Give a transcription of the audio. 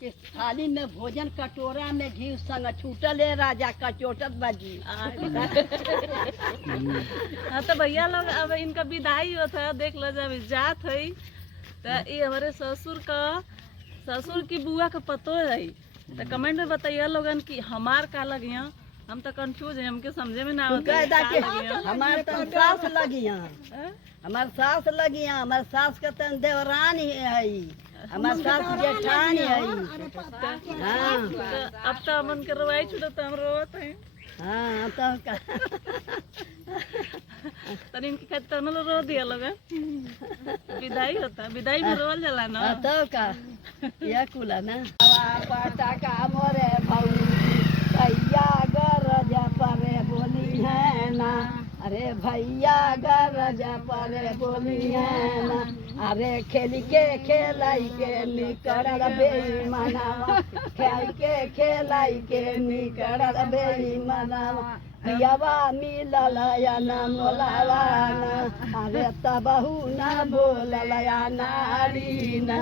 कि थाली में भोजन कटोरा में घी संग छूटल है राजा का चोटत बाजी। हाँ तो भैया लोग अब इनका विदाई होता है, देख लो जब जात है तो ये हमारे ससुर की बुआ का पतो है। तो कमेंट में बताइए लोगन कि हमार का लगी, हम तो कंफ्यूज है, हमके समझे में ना आता हमार तो सास लगी हमार सास लगी हमार सास का तन देवरानी है, हमार सास जेठानी है। हाँ अब तो मन के रोवाई छूटा तो हम रोवत है। हाँ तो तनी इनकी खातिर तो रो दिया लोग। विदाई होता, विदाई में रोल जाला ना। तो का या कुला ना पाटा का मोरे भौजी भैया गरजा परे बोली है ना, अरे भैया गरजा परे बोली है ना, अरे खेल के खेलाई के निकल बेईमानवा, खेल के खेलाई के निकल बेईमानवा, पियावा मिलल या न मोलावा ना, अरे तबहू न बोलल या नारी ना।